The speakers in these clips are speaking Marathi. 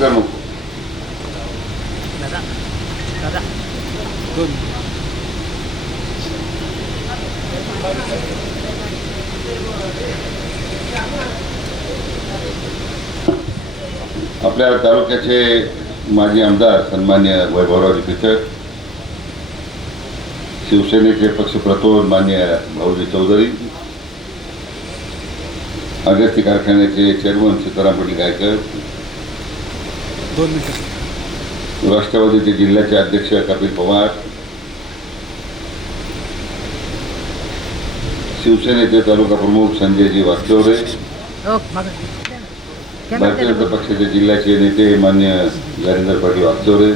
कर नको आपल्या तालुक्याचे माजी आमदार सन्मान्य वैभवराव लिपिचक शिवसेनेचे पक्षप्रतोद मान्य भाऊजी चौधरी अगस्ती कारखान्याचे चेअरमन सीताराम पाटील गायकर दोन मिनिटं. राष्ट्रवादीचे जिल्ह्याचे अध्यक्ष कपिल पवार शिवसेनेचे तालुका प्रमुख संजयजी वास्तवरे हो. भारतीय जनता पक्षाचे जिल्ह्याचे नेते मान्य नरेंद्र पाटील वागचौरे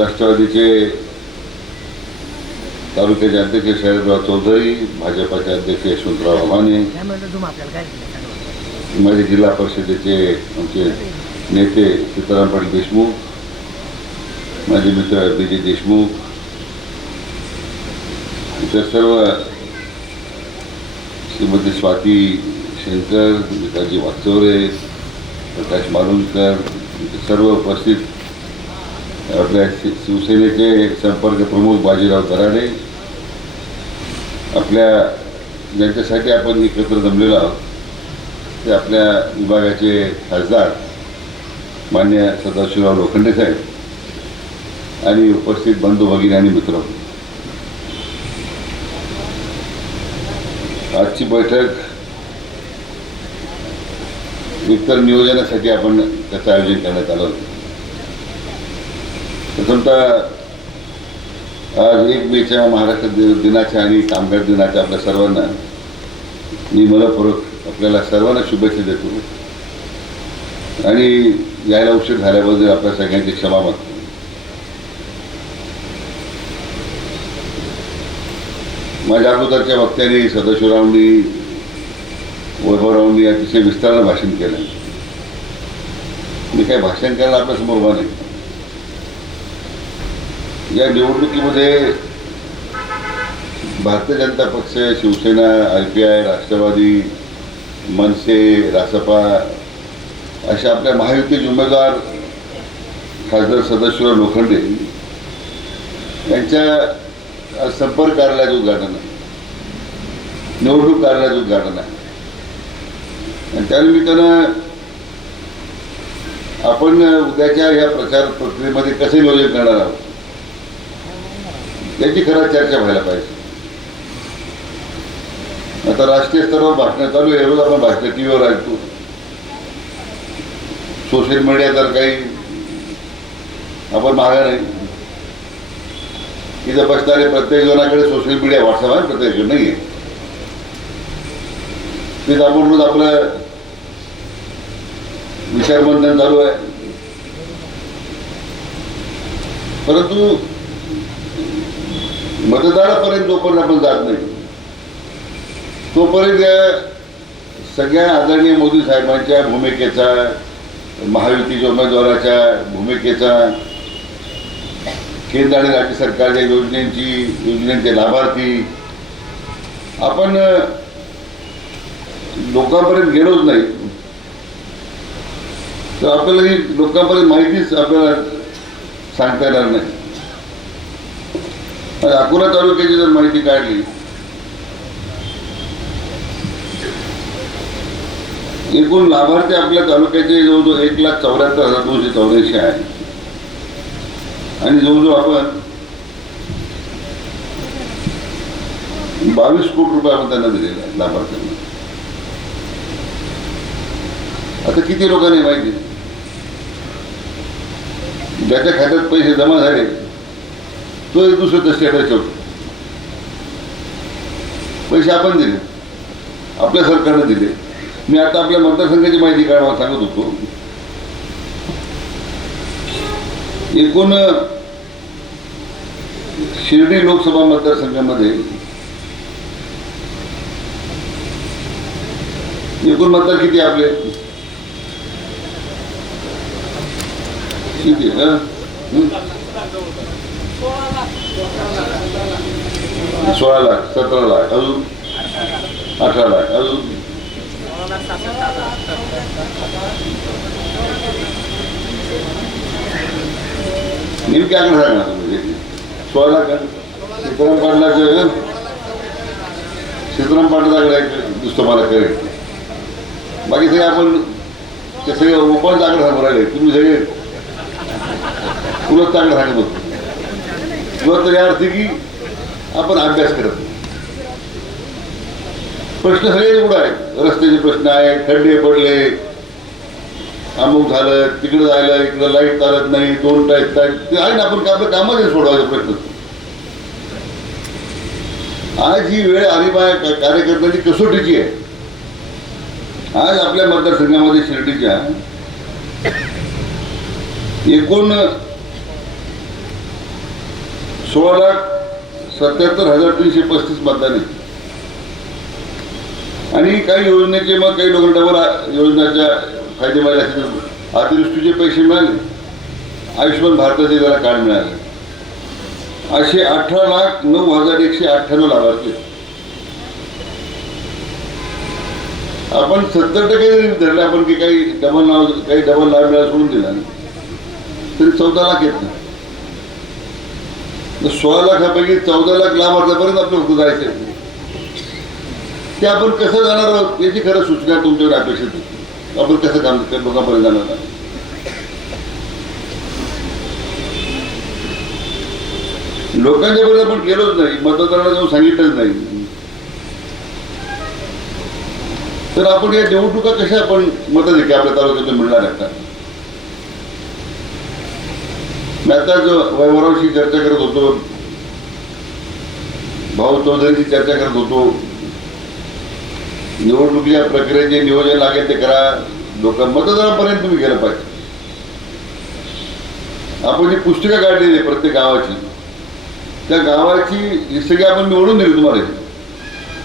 राष्ट्रवादीचे तालुक्याचे अध्यक्ष शरदराव चौधरी भाजपाचे अध्यक्ष यशवंतराव आव्हाणे माझे जिल्हा परिषदेचे आमचे नेते सीताराम पाटील देशमुख माझे मित्र विजय देशमुख इतर सर्व श्रीमती स्वाती शंकर विकासजी वागचौरे प्रकाश मालुणकर सर्व उपस्थित आपल्या शिवसेनेचे संपर्क प्रमुख बाजीराव दराडे आपल्या ज्यांच्यासाठी आपण एकत्र जमलेलो आहोत ते आपल्या विभागाचे खासदार मान्य सदाशिवराव लोखंडे साहेब आणि उपस्थित बंधू भगिनी आणि मित्र. आजची बैठक एकतर नियोजनासाठी आपण त्याचं आयोजन करण्यात आलं होतं. प्रथमतः आज एक मेच्या महाराष्ट्र दिनाच्या आणि कामगार दिनाच्या आपल्या सर्वांना मी मनपूर्वक आपल्याला सर्वांना शुभेच्छा देतो. आणि यायला उशीर झाल्याबद्दल आपल्या सगळ्यांची क्षमा मागतो. माझ्या अगोदरच्या वक्त्यांनी सदाशिवरावनी वैभवरावनी अतिशय विस्तारानं भाषण केलं. मी काही भाषण करायला आपल्यासमोर उभा नाही. या निवडणुकीमध्ये Bharatiya Janata Paksha Shivsena R P I Rashtrawadi Manase Raspa अशा आपल्या महायुतीचे उमेदवार खासदार सदाशिवराव लोखंडे यांच्या संपर्क कार्यालयाचं उद्घाटन आहे. निवडणूक कार्यालयाचं उद्घाटन आहे. आणि त्यानिमित्तानं आपण उद्याच्या या प्रचार प्रक्रियेमध्ये कसे नियोजन करणार आहोत? याची खरं चर्चा व्हायला पाहिजे. आता राष्ट्रीय स्तरावर भाषणं चालू आहे रोज आपण भाषणं टी व्हीवर ऐकतो सोशल मीडिया तर काही आपण मागा नाही इथं बसणारे प्रत्येक जणाकडे सोशल मीडिया व्हॉट्सअप आहे प्रत्येक नाही आहे तिथं आपण रोज आपलं विचारमंथन चालू आहे. परंतु मतदारापर्यंत जोपर्यंत आपण जात नाही तोपर्यंत या सगळ्या आदरणीय मोदी साहेबांच्या भूमिकेचा महायुतीच्या उमेदवाराच्या भूमिकेचा केंद्र आणि राज्य सरकारच्या योजनेची योजनेचे लाभार्थी आपण लोकांपर्यंत गेलोच नाही. तर आपल्याला ही लोकांपर्यंत माहितीच आपल्याला सांगता येणार नाही. अकोला तालुक्याची जर माहिती काढली एकूण लाभार्थी आपल्या तालुक्याचे जवळजवळ एक लाख चौऱ्याहत्तर हजार दोनशे चौऱ्याऐंशी आहे आणि जवळजवळ आपण बावीस कोटी रुपये आपण त्यांना दिलेले आहे लाभार्थ्यांना. आता किती लोकांनी माहिती? ज्याच्या खात्यात पैसे जमा झाले तो एक दुसऱ्याचा स्टेटस ठेवतो. पैसे आपण दिले. आपल्या सरकारने दिले. मी आता आपल्या मतदारसंघाची माहिती काय मला सांगत होतो. एकूण शिर्डी लोकसभा मतदारसंघामध्ये एकूण मतदार किती आपले? किती सोळा लाख सतरा लाख अजून अठरा लाख अजून ये क्या कर रहा है? देखिए सोलह का। सीताराम पाटला जो सीताराम पाटलाकडे दुसरं मला करेल बाकी सगळे आपण ते सगळे उपाय चांगलं सांगू राहिले तुम्ही सगळे तुला चांगलं सांगत होतो तुला तरी अर्थ की आपण अभ्यास करत। प्रश्न सगळे उघड आहेत. रस्त्याचे प्रश्न आहेत खड्डे पडले. अमुक झालं तिकडे जायला इकडं लाइट चालत नाही दोन टाईप ते आहे ना आपण आपलं कामच आहे सोडवायचं प्रश्न आज ही वेळ आणीबाय कार्यकर्त्यांची कसोटीची आहे. आज आपल्या मतदारसंघामध्ये शिर्डीच्या एकूण सोळा लाख सत्याहत्तर हजार तीनशे पस्तीस मतदान आहे. आणि काही योजनेचे मग काही लोक डबल योजनाच्या फायदे मिळाले अतिवृष्टीचे पैसे मिळाले. आयुष्यमान भारताचे त्याला कार्ड मिळाले. असे अठरा लाख नऊ हजार एकशे अठ्ठ्याण्णव लाभार्थी आपण सत्तर टक्के धरले आपण की काही डबल नाव काही डबल लाभ मिळाला सोडून दिला तरी चौदा लाख येत नाही. सोळा लाखापैकी चौदा लाख लाभार्थ्यापर्यंत आपलं फक्त जायचं आहे. ते आपण कसं जाणार आहोत याची खरं सूचना तुमच्याकडे अपेक्षित होती. आपण कसं काम लोकांपर्यंत जाणार आहोत. लोकांच्या पर्यंत आपण गेलोच नाही मतदारांना जाऊन सांगितलंच नाही. तर आपण या निवडणुका कशा आपण मताधिकार आपल्या तालुक्यातून मिळणार आहेत मी आता जो वैभवरावशी चर्चा करत होतो भाऊ चौधरीची चर्चा करत होतो निवडणुकीच्या प्रक्रियेचे नियोजन लागेल ते करा. लोक मतदारांपर्यंत तुम्ही गेलं पाहिजे. आपण जी पुस्तिका काढलेली आहे प्रत्येक गावाची त्या गावाची ही सगळी आपण निवडून दिली तुम्हाला.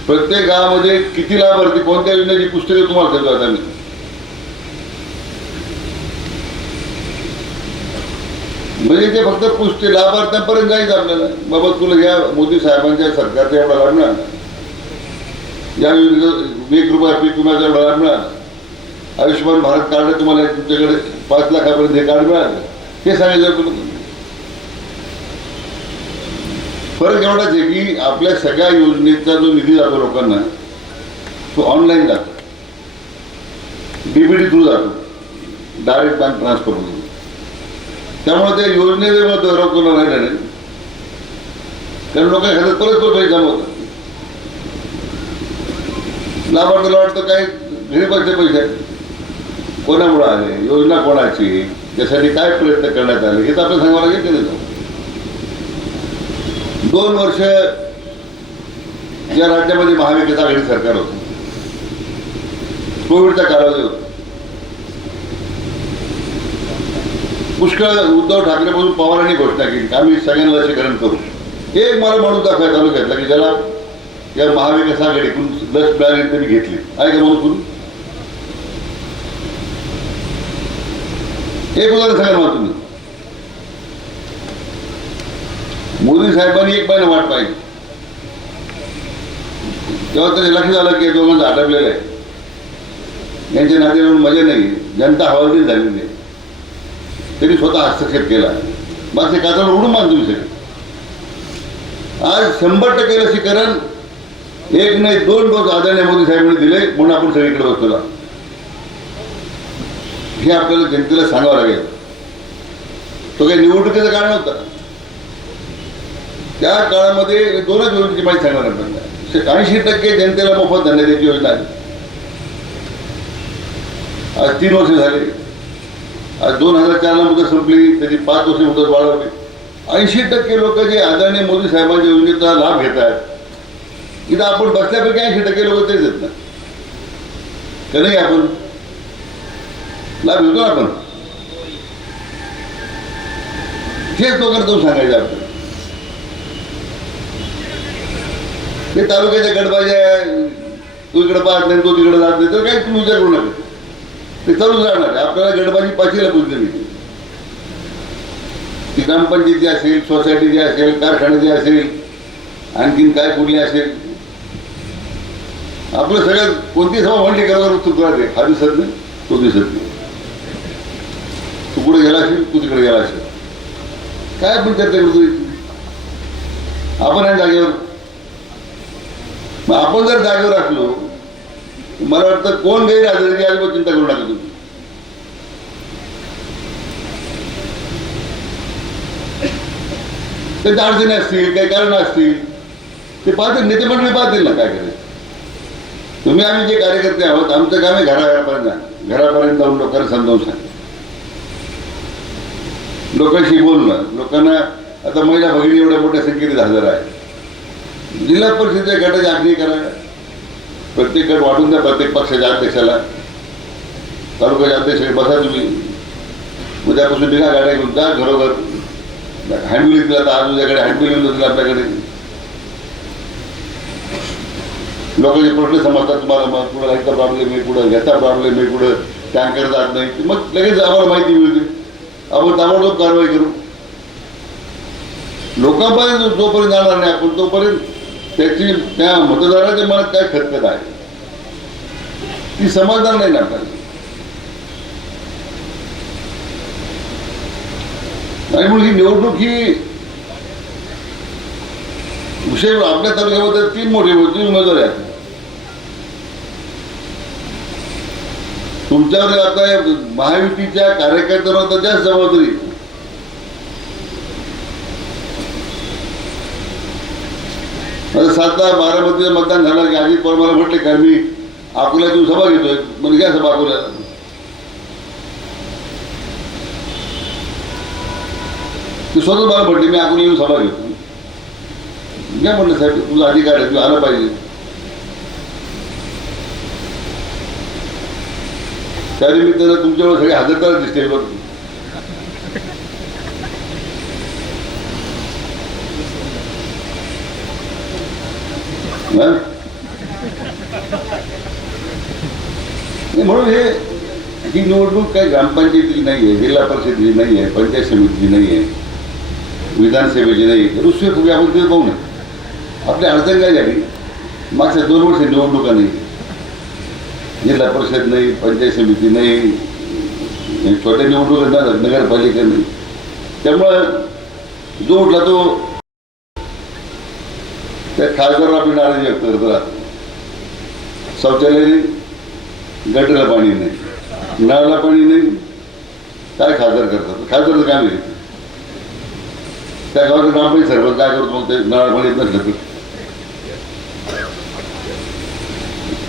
प्रत्येक गावामध्ये किती लाभार्थी कोणत्या योजनेची पुस्तके तुम्हाला देतो आता मी म्हणजे ते फक्त पुष्टी लाभार्थ्यांपर्यंत जायचं आपल्याला. बाबा तुला या मोदी साहेबांच्या सरकारचा एवढा लागणार मिळाला एक रुपया पीक विम्याचा मिळाला? आयुष्यमान भारत कार्ड तुम्हाला तुमच्याकडे पाच लाखापर्यंत हे कार्ड मिळालं. हे सांगायचं तुम्ही फरक एवढाच आहे की आपल्या सगळ्या योजनेचा जो निधी जातो लोकांना तो ऑनलाईन जातो. डीबीटी थ्रू जातो. डायरेक्ट बँक ट्रान्सफर होतो त्यामुळे त्या योजनेचे मत रोखवलं नाही कारण लोकांना खात्यात परत परत पैसा जमवतात लाभार्थ्याला वाटतं काय घरी पैसे कोणामुळे आले योजना कोणाची? त्यासाठी काय प्रयत्न करण्यात आले? हे तर आपण सांगावं लागेल की नाही. दोन वर्ष या राज्यामध्ये महाविकास आघाडी सरकार होतं. कोविडचा कालावधी होता. पुष्कळ उद्धव ठाकरेपासून पवारांनी घोषणा केली. की आम्ही सगळ्यांना लसीकरण करू. एक मला म्हणून दाखवाय तालुक्यातला की ज्याला या महाविकास आघाडीकडून लस मिळाली त्यांनी घेतली. आहे का म्हणून एक उदाहरण सांगा मला तुम्ही. मोदी साहेबांनी एक महिना वाट पाहिली. तेव्हा तरी लक्ष झालं की या दोघांचं आटपलेलं आहे यांच्या नातेवर मजा नाही. जनता हवालदिल झालेली नाही त्यांनी स्वतः हस्तक्षेप केला. बाकी काचावर उडून मान तुम्ही सगळे. आज शंभर टक्के लसीकरण एक नाही दोन डोस आदरणीय मोदी साहेबांनी दिले म्हणून आपण सगळीकडे बसतो हे आपल्याला जनतेला सांगावं लागेल. तो काही निवडणुकीचं कारण होता. त्या काळामध्ये दोनच योजनेची माहिती सांगणार आपल्याला ऐंशी टक्के जनतेला मोफत धान्य द्यायची योजना आहे. आज तीन वर्ष झाले. आज दोन हजार चारला मुदत संपली त्याची पाच वर्ष मुदत वाढवली. ऐंशी टक्के लोक जे आदरणीय मोदी साहेबांच्या योजनेचा लाभ घेत आहेत इथं आपण बसल्यापैकी ऐंशी टक्के लोक तेच येत ना. का नाही आपण? लाभ घेतो आपण. हेच लोकांना जाऊन सांगायचं आपण ते तालुक्याच्या गडबाज्या तू इकडे पाहत नाही तो तिकडे जात नाही तर काय तुम्ही विचार करू नका. ते चालू जाणार आपल्याला गडबाजी पाचीला पुजलेली ती ग्रामपंचायती असेल सोसायटीची असेल कारखान्याची असेल आणखीन काय कुठली असेल आपलं सगळ्यात कोणती सभा म्हणली करावर तुकडा राहते हा दिसत नाही तो दिसत नाही तू कुठे गेला असेल तू तिकडे गेला असेल. काय आपण चर्चा करतो आपण आहे जागेवर. मग आपण जर जागेवर असलो मला वाटतं कोण गैरहजर की अजिबात चिंता करू नका तुम्ही. त्यांच्या अडचणी असतील काही कारण असतील ते पाहतील नेते मंडळी पाहतील ना काय करायचं तुम्ही आम्ही जे कार्यकर्ते आहोत आमचं काम आहे घराघरापर्यंत. घरापर्यंत जाऊन लोकांना समजावून सांग लोकांशी बोलणं. लोकांना आता महिला भगिनी एवढ्या मोठ्या संख्येने हजर आहे जिल्हा परिषदेच्या गटाची आखणी करा. प्रत्येक गट वाटून द्या प्रत्येक पक्षाच्या अध्यक्षाला. तालुक्याच्या अध्यक्ष बसा तुम्ही. उद्यापासून बिना गाड्या घेऊन जा घरोघर. हँडबिल दिला तर आज उद्याकडे हँडबिल येऊन जातील आपल्याकडे. लोकांचे प्रश्न समजतात तुम्हाला मग कुठं लाईटचा प्रॉब्लेम आहे कुठं घ्याचा प्रॉब्लेम आहे कुठं टँकर जात नाही मग लगेच आम्हाला माहिती मिळते. आपण ताबडतोब कारवाई करू. लोकांपर्यंत जोपर्यंत जाणार नाही आपण तोपर्यंत त्याची त्या मतदाराच्या मनात काय खतखत आहे? ती समजणार नाही ना आपल्याला आणि म्हणून ही निवडणूक ही विषय आपल्या तालुक्यामध्ये तीन मोठे तीन उमेदवार आहेत. तुमच्यावर आता महायुतीच्या कार्यकर्त्यांवर आता जास्त जबाबदारी आता म्हणजे सातला बारामतीचं मतदान झालं की अजित पवार मला म्हटले का मी अकोल्यातून सभा घेतोय. म्हणजे घ्या सभा अकोल्या ते स्वतः मला म्हटले मी अकोला येऊन सभा घेतो. घ्या म्हटलं साहेब तुझा अधिकार आहे तू आला पाहिजे. त्या निमित्तानं तुमच्यावर सगळे हजरदार दिसते बघ. म्हणून हे ही निवडणूक काही ग्रामपंचायतीची नाही आहे जिल्हा परिषदेची नाही आहे पंचायत समितीची नाही आहे विधानसभेची नाही आहे. रुसवे पूर्वी आपण तिथे पाहू नये आपली अडचण काय झाली? मागच्या दोन वर्ष निवडणुका नाही. जिल्हा परिषद नाही पंचायत समिती नाही छोटे छोट्या निवडणुका नगरपालिका नाही. त्यामुळं जो उठला तो त्या खासदाराला आपण नाराजी व्यक्त करत राहतो शौचालय नाही गटरला पाणी नाही नळाला पाणी नाही. काय खासदार करतात? खासदारचं काम नाही त्या गावाचं ग्रामपंचायत सरपंच काय करतो मग ते? नळाला पाणी येत नसलं तर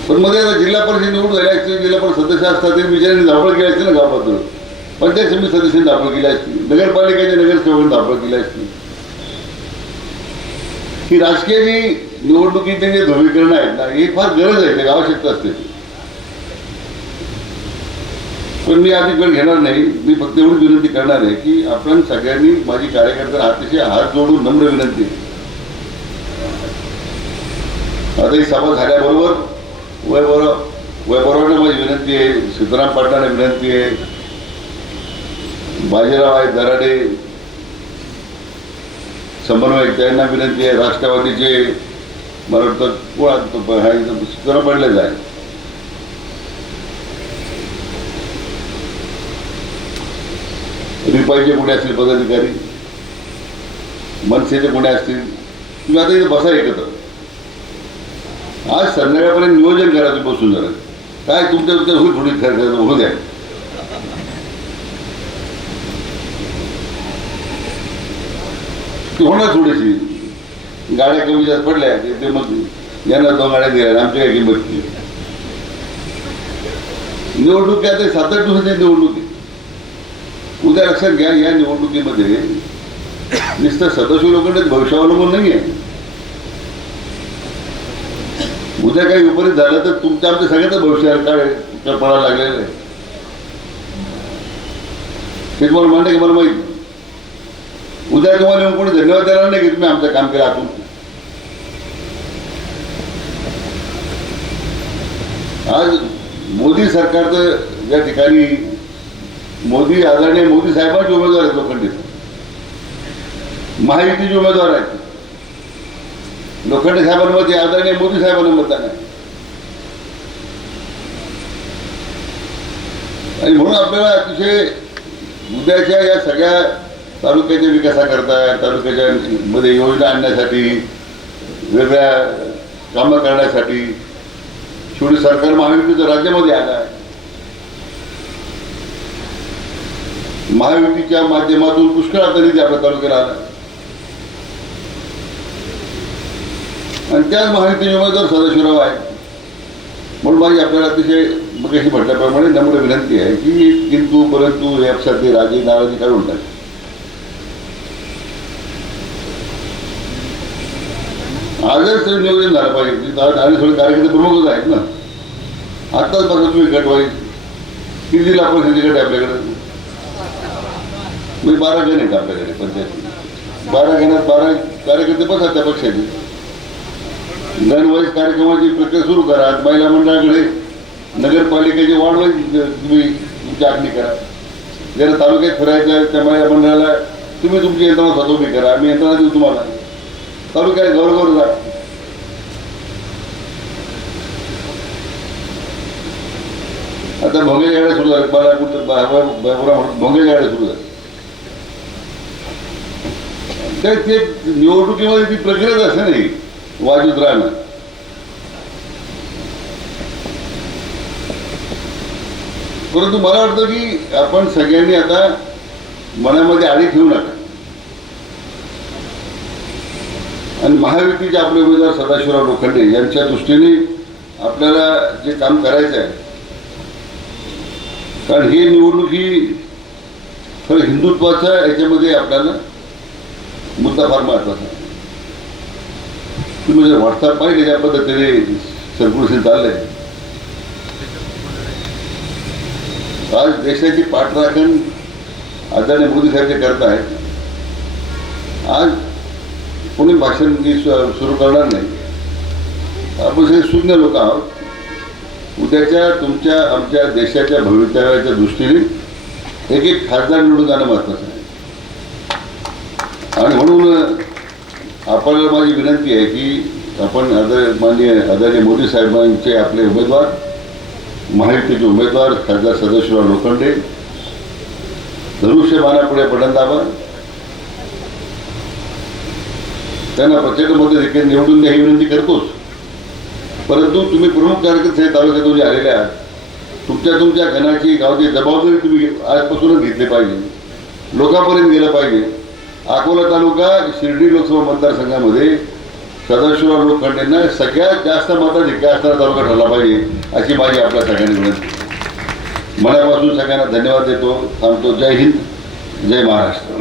पण मध्ये जिल्हा परिषद निवडून झाली असते जिल्हा परिषद सदस्य असतात ते बिचारांनी धावपळ केली असते ना गावातून पंचायत समिती सदस्यांनी दाखल केली असती. नगरपालिकेच्या नगरसेवकांनी दाखल केली असती. ही राजकीय जी निवडणुकीचे जे ध्रुवीकरण आहेत ना ही फार गरज आहे त्या आवश्यकता असते. पण मी आधी वेळ घेणार नाही. मी फक्त एवढी विनंती करणार आहे की आपण सगळ्यांनी माझी कार्यकर्ता अतिशय हात जोडून नम्र विनंती. आता ही सभा झाल्याबरोबर वैभव वैभवरावांना माझी विनंती आहे सीताराम पाटलांना विनंती आहे बाजीराव आहे दराडे समन्वयक त्यांना विनंती आहे राष्ट्रवादीचे मला वाटतं कोण आहे हा सीताराम पाटलेच आहे. रिपाईचे कोणी असतील पदाधिकारी मनसेचे कोणी असतील तुम्ही आता इथे बसा एकत्र. आज संध्याकाळपर्यंत नियोजन करा तुम्ही बसून जरा काय तुमच्या तुमच्या होईल थोडी खर्च होऊ द्या. होणार थोडीशी. गाड्या कमी जास्त पडल्या, ते मग यांना दोन गाड्या दिल्या आमची काय किंमत. निवडणूक सात आठ निवडणूक आहे. उद्या लक्षात घ्या, या निवडणुकीमध्ये नुसतं सदस्य लोकांचे भविष्यावलंबून नाही आहे उद्या काही विपरीत झालं तर तुमच्या आमच्या सगळ्यांचं भविष्य काय पडायला लागलेलं आहे ते तुम्हाला म्हणणं की मला माहिती उद्या तुम्हाला येऊन कोणी धन्यवाद द्यायला नाही की तुम्ही आमचं काम केलं आतून. आज मोदी सरकारचं या ठिकाणी मोदी आदरणीय मोदी साहेबांचे उमेदवार आहेत लोखंडीत महायुतीचे उमेदवार आहेत. लोखंडे साहेबांमध्ये आदरणीय मोदी साहेबांना मतदान आहे. आणि म्हणून आपल्याला अतिशय उद्याच्या या सगळ्या तालुक्याच्या विकासाकरता तालुक्याच्या मध्ये योजना आणण्यासाठी वेगळ्या कामं करण्यासाठी शेवटी सरकार महायुतीचं राज्यामध्ये आलं आहे. महायुतीच्या माध्यमातून पुष्कळ आता निधी आपल्या तालुक्याला आला आणि त्याच महायुतीचे उमेदवार सदाशिवराव आहे. म्हणून माझी आपल्याला अतिशय कशी म्हटल्याप्रमाणे नम्र विनंती आहे की किंतू परंतु यासाठी राजे नाराजी काढून टाक. आजच तरी नियोजन झालं पाहिजे. म्हणजे आणि थोडे कार्यकर्ते प्रमुखच आहेत ना. आत्ताच बघा तुम्ही गटवाईज किती जिल्हा परिषदेचे गट आपल्याकडे. म्हणजे बारा जण आहेत आपल्याकडे पंचायत. बारा गणात बारा कार्यकर्ते बसा त्या पक्षाचे गणवाईज कार्यक्रमाची प्रक्रिया सुरू करा. महिला मंडळाकडे नगरपालिकेची वाढवाईज तुम्ही तुमची करा. ज्याला तालुक्यात फिरायचं आहे त्या महिला मंडळाला तुम्ही तुमची यंत्रणा स्वतः उभी करा. आम्ही यंत्रणा देऊ तुम्हाला. तालुक्यात गौरव जा. आता भोंगे गाड्या सुरू झाल्या. बारा कुठं? भोंगे गाड्या सुरू झाल्या. ते निवडणुकीमध्ये ती प्रक्रियाच असते नाही. वाजूत राहणं परंतु मला वाटतं की आपण सगळ्यांनी आता मनामध्ये आडी ठेवू नका. आणि महायुतीचे आपले उमेदवार सदाशिवराव लोखंडे यांच्या दृष्टीने आपल्याला जे काम करायचं आहे कारण ही निवडणूक ही खरं हिंदुत्वाचा याच्यामध्ये आपल्याला मुद्दा फार महत्त्वाचा आहे. तुम्ही जर व्हॉट्सअप पाहिजे त्या पद्धतीने सर्क्युलेशन चाललंय. आज देशाची पाठराखण आदरणीय मोदी साहेब करत आहेत आज कोणी भाषण मी सुरू करणार नाही. आपण सगळे शून्य लोक आहोत. उद्याच्या तुमच्या आमच्या देशाच्या भवितव्याच्या दृष्टीने एक एक खासदार निवडून जाणं महत्वाचं आहे. आणि म्हणून आपल्याला माझी विनंती आहे की आपण आदर माननीय आदरणीय मोदी साहेबांचे आपले उमेदवार महायुतीचे उमेदवार खासदार सदाशिवराव लोखंडे धनुष्यबाणापुढे बटन दाबा. त्यांना प्रचंडमध्ये देखील निवडून द्या ही विनंती करतोच. परंतु तुम्ही प्रमुख कार्यकर्ते तालुक्यातून जे आलेले आहात तुमच्या तुमच्या घनाची गावची जबाबदारी तुम्ही आजपासूनच घेतली पाहिजे. लोकांपर्यंत गेलं पाहिजे. अकोला तालुका शिर्डी लोकसभा मतदारसंघामध्ये सदाशिवराव लोखंडेंना सगळ्यात जास्त मताधिक्य असणारा तालुका ठरला पाहिजे अशी माझी आपल्या सगळ्यांनी विनंती. मनापासून सगळ्यांना धन्यवाद देतो थांबतो. जय हिंद जय महाराष्ट्र.